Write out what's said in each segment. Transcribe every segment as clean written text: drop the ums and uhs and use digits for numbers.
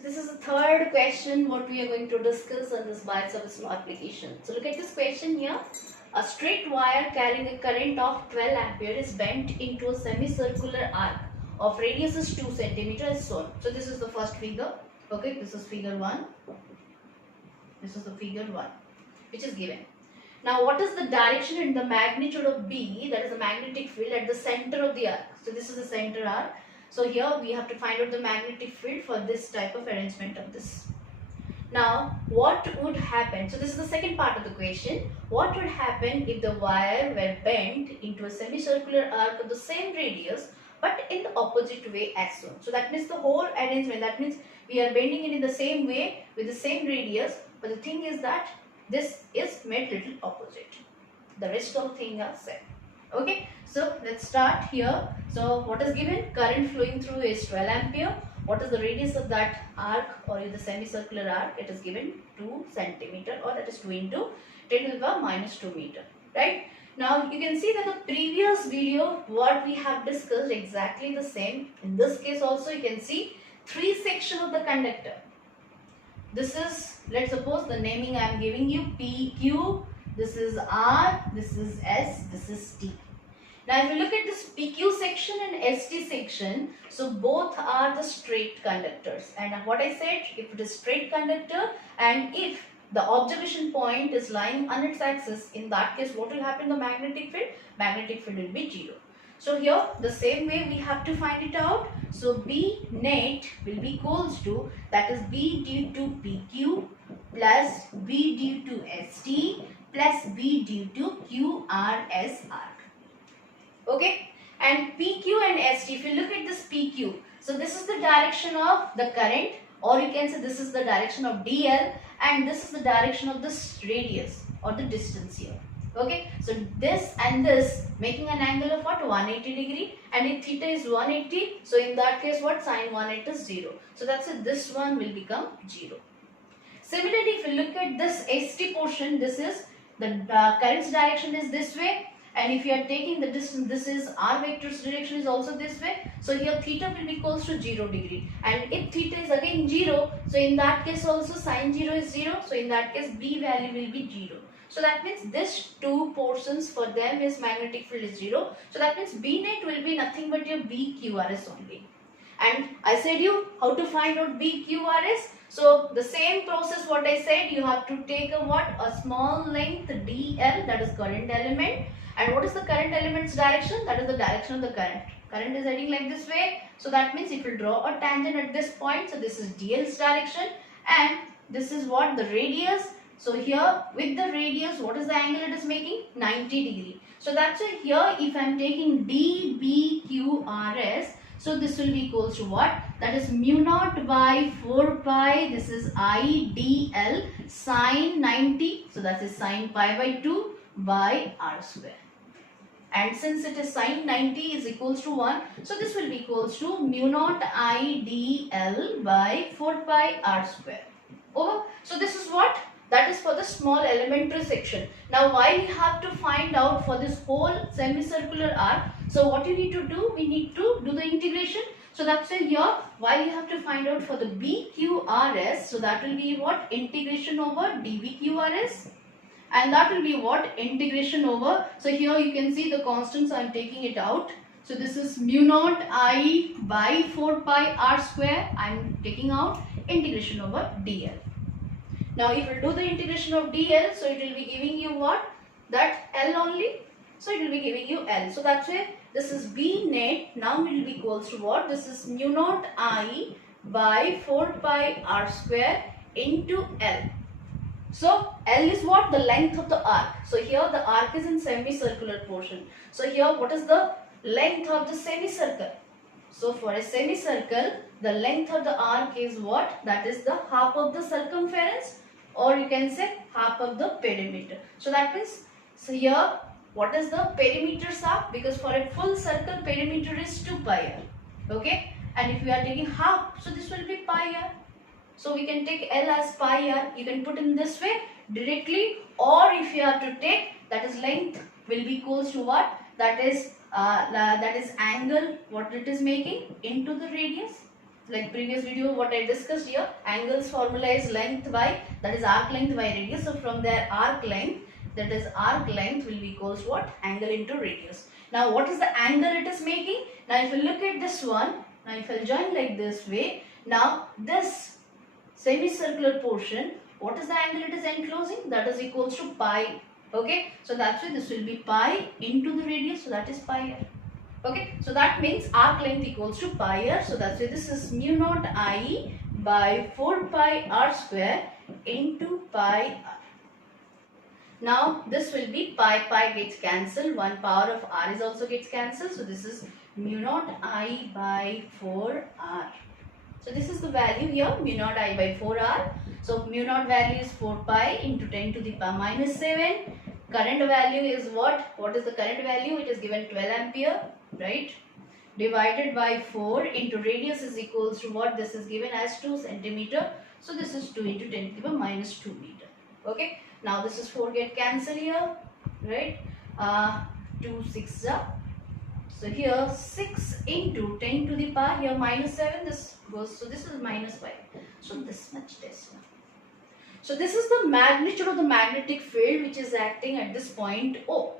So this is the third question what we are going to discuss on this biodiesel law application. So look at this question here. A straight wire carrying a current of 12 ampere is bent into a semicircular arc of radius is 2 centimeter as shown. So this is the first figure. Okay, this is figure 1. This is the figure 1 which is given. Now what is the direction and the magnitude of B, that is the magnetic field at the center of the arc. So this is the center arc. So here we have to find out the magnetic field for this type of arrangement of this. Now what would happen, so this is the second part of the question, what would happen if the wire were bent into a semicircular arc of the same radius but in the opposite way as shown. So that means the whole arrangement, that means we are bending it in the same way with the same radius, but the thing is that this is made little opposite. The rest of things are same. Okay, so let's start here. So what is given? Current flowing through is 12 ampere. What is the radius of that arc or the semicircular arc? It is given 2 centimeter, or that is 2 into 10 to the power minus 2 meter. Right? Now you can see that the previous video what we have discussed exactly the same. In this case also you can see 3 sections of the conductor. This is, let's suppose the naming I am giving you PQ, this is R, this is S, this is T. Now if you look at this PQ section and ST section, so both are the straight conductors. And what I said, if it is straight conductor and if the observation point is lying on its axis, in that case what will happen? The magnetic field? Magnetic field will be 0. So here the same way we have to find it out. So B net will be equals to, that is B due to PQ plus B due to ST plus B due to QRS arc. Okay, and PQ and ST, if you look at this PQ, so this is the direction of the current, or you can say this is the direction of DL and this is the direction of this radius or the distance here. Okay, so this and this making an angle of what? 180 degree, and if theta is 180, so in that case what? Sine 180 is 0. So that's it, this one will become 0. Similarly, if you look at this ST portion, this is the current's direction is this way, and if you are taking the distance, this is R vector's direction is also this way. So here theta will be equals to 0 degree, and if theta is again 0, so in that case also sine 0 is 0. So in that case B value will be 0. So that means this two portions for them is magnetic field is 0. So that means B net will be nothing but your BQRS only. And I said you how to find out BQRS. So the same process what I said, you have to take a what? A small length DL, that is current element. And what is the current element's direction? That is the direction of the current. Current is heading like this way. So that means if you draw a tangent at this point, so this is DL's direction and this is what? The radius. So here with the radius, what is the angle it is making? 90 degree. So that's why here if I am taking DBQRS, so this will be equals to what? That is mu naught by 4 pi, this is IDL sine 90. So that is sine pi by 2 by R square. And since it is sine 90 is equals to 1, so this will be equals to mu naught IDL by 4 pi R square. Over. So this is what? That is for the small elementary section. Now why we have to find out for this whole semicircular arc? So what you need to do? We need to do the integration. So that's why here why we have to find out for the BQRS. So that will be what? Integration over dBQRS. And that will be what? Integration over. So here you can see the constants I am taking it out. So this is mu naught I by 4 pi R square I am taking out, integration over DL. Now if you do the integration of DL, so it will be giving you what? That L only. So it will be giving you L. So that's why this is B net. Now it will be equals to what? This is mu naught I by 4 pi R square into L. So L is what? The length of the arc. So here the arc is in semicircular portion. So here what is the length of the semicircle? So for a semicircle, the length of the arc is what? That is the half of the circumference, or you can say half of the perimeter. So that means, so here what is the perimeter's arc? Because for a full circle perimeter is 2 pi r. Okay, and if we are taking half, so this will be pi r. So we can take L as pi r. You can put in this way directly, or if you have to take, that is length will be equals to what? That is angle what it is making into the radius. like previous video what I discussed here, angles formula is length by, that is arc length by radius. So from there arc length, that is arc length will be equals what? Angle into radius. Now what is the angle it is making? Now if you look at this one, now if I join like this way, now this semicircular portion, what is the angle it is enclosing? That is equals to pi. Okay, so that's why this will be pi into the radius, so that is pi r. Okay, so that means arc length equals to pi r. So that's why this is mu naught I by 4 pi r square into pi r. Now this will be pi gets cancelled. 1 power of r is also gets cancelled. So this is mu naught I by 4 r. So this is the value here, mu naught I by 4 r. So mu naught value is 4 pi into 10 to the power minus 7. Current value is what? What is the current value? It is given 12 ampere, right? Divided by 4 into radius is equals to what? This is given as 2 centimeter. So this is 2 into 10 to the power minus 2 meter. Okay. Now this is 4 get cancelled here, right? 2 6 are. So here 6 into 10 to the power, here minus 7, this goes, so this is minus 5. So this much Tesla. So this is the magnitude of the magnetic field which is acting at this point O.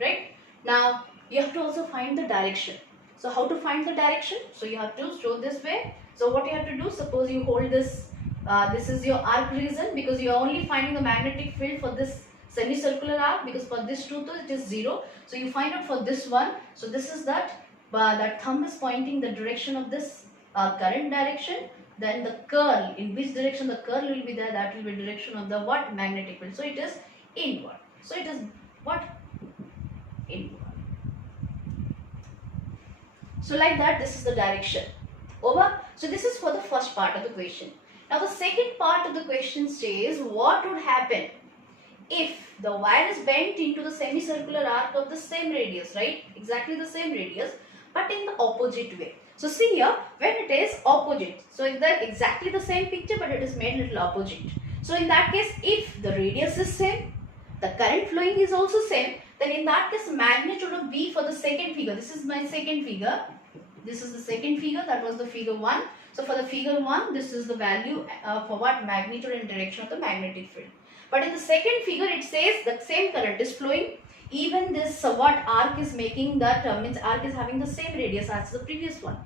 Right? Now you have to also find the direction. So how to find the direction? So you have to show this way. So what you have to do, suppose you hold this, this is your arc reason, because you are only finding the magnetic field for this semicircular arc, because for this truth it is 0. So you find out for this one. So this is that, that thumb is pointing the direction of this current direction. Then the curl, in which direction the curl will be there, that will be direction of the what? Magnetic field. So it is inward. So it is what? Inward. So like that, this is the direction. Over. So this is for the first part of the question. Now the second part of the question says, what would happen if the wire is bent into the semicircular arc of the same radius, right? Exactly the same radius, but in the opposite way. So see here, when it is opposite, so it's exactly the same picture, but it is made little opposite. So in that case, if the radius is same, the current flowing is also same, then in that case, magnitude of B for the second figure. This is my second figure. This is the second figure. That was the figure 1. So for the figure 1, this is the value for what? Magnitude and direction of the magnetic field. But in the second figure, it says the same current is flowing. Even this what arc is making, that means arc is having the same radius as the previous one.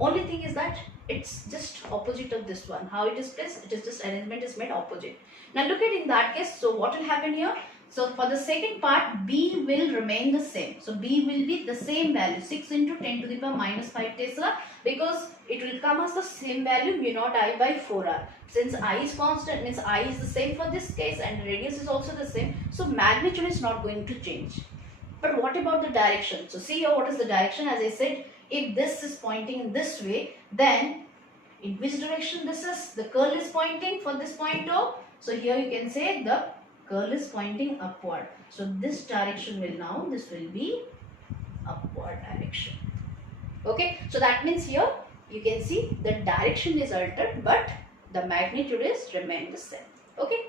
Only thing is that it's just opposite of this one. How it is placed, it is just arrangement is made opposite. Now look at in that case, so what will happen here? So for the second part, B will remain the same. So B will be the same value, 6 into 10 to the power minus 5 Tesla, because it will come as the same value, mu naught I by 4R. Since I is constant, means I is the same for this case and radius is also the same. So magnitude is not going to change. But what about the direction? So see here, what is the direction? As I said, if this is pointing in this way, then in which direction this is? The curl is pointing for this point O. So here you can say the curl is pointing upward. So this direction will now, this will be upward direction. Okay, so that means here you can see the direction is altered, but the magnitude is remained the same. Okay,